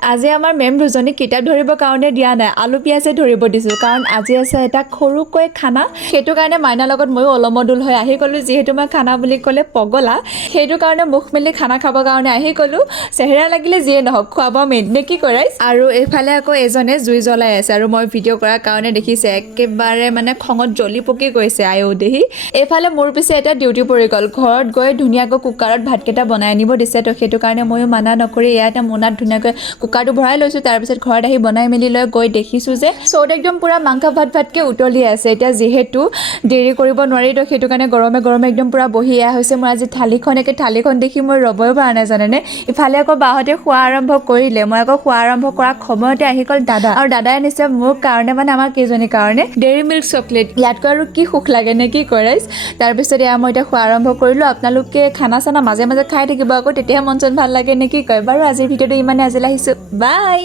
আজি আমাৰ মেম দুজনী কিতাপ ধৰিবৰ কাৰণে দিয়া নাই, আলু পিঁয়াজে ধৰিব দিছোঁ, কাৰণ আজি আছে এটা সৰুকৈ খানা। সেইটো কাৰণে মাইনাৰ লগত ময়ো অলমদুল হৈ আহি গ'লোঁ। যিহেতু মই খানা বুলি ক'লে পগলা, সেইটো কাৰণে মুখ মেলি খানা খাবৰ কাৰণে আহি গ'লোঁ। চেহেৰা লাগিলে যিয়ে নহওক, খোৱা বোৱা মেইন নে কি কৰাইছ। আৰু এইফালে আকৌ এজনে জুই জ্বলাই আছে, আৰু মই ভিডিঅ' কৰাৰ কাৰণে দেখিছে একেবাৰে মানে খঙত জ্বলি পকি গৈছে আয়ো দেহি। এইফালে মোৰ পিছে এটা ডিউটি পৰি গ'ল, ঘৰত গৈ ধুনীয়াকৈ কুকাৰত ভাতকেইটা বনাই আনিব দিছে। তো সেইটো কাৰণে ময়ো মানা নকৰি ইয়াতে মোনাত ধুনীয়াকৈ কুকাৰটো ভৰাই লৈছোঁ। তাৰপিছত ঘৰত আহি বনাই মেলি লৈ গৈ দেখিছোঁ যে চৌত একদম পূৰা মাংস ভাতকৈ উতলি আছে। এতিয়া যিহেতু দেৰি কৰিব নোৱাৰি, তো সেইটো কাৰণে গৰমে গৰমে একদম পূৰা বহি এয়া হৈছে মোৰ আজি থালিখন দেখি মই ৰ'বই পৰা নাই জানেনে। ইফালে আকৌ বাহঁতে খোৱা আৰম্ভ কৰিলে, মই আকৌ খোৱা আৰম্ভ কৰাৰ সময়তে আহি গ'ল দাদা, আৰু দাদাই আনিছে মোৰ কাৰণে, মানে আমাৰ কেইজনীৰ কাৰণে ডেইৰী মিল্ক চকলেট। ইয়াতকৈ আৰু কি সুখ লাগে নে কি কৰাইছ। তাৰপিছত এয়া মই এতিয়া খোৱা আৰম্ভ কৰিলোঁ। আপোনালোকে খানা চানা মাজে মাজে খাই থাকিব আকৌ, তেতিয়াহে মন চন ভাল লাগে নে কি কয়। বাৰু আজিৰ ভিডিঅ'টো ইমানে, আজিলৈ আহিছোঁ, বাই।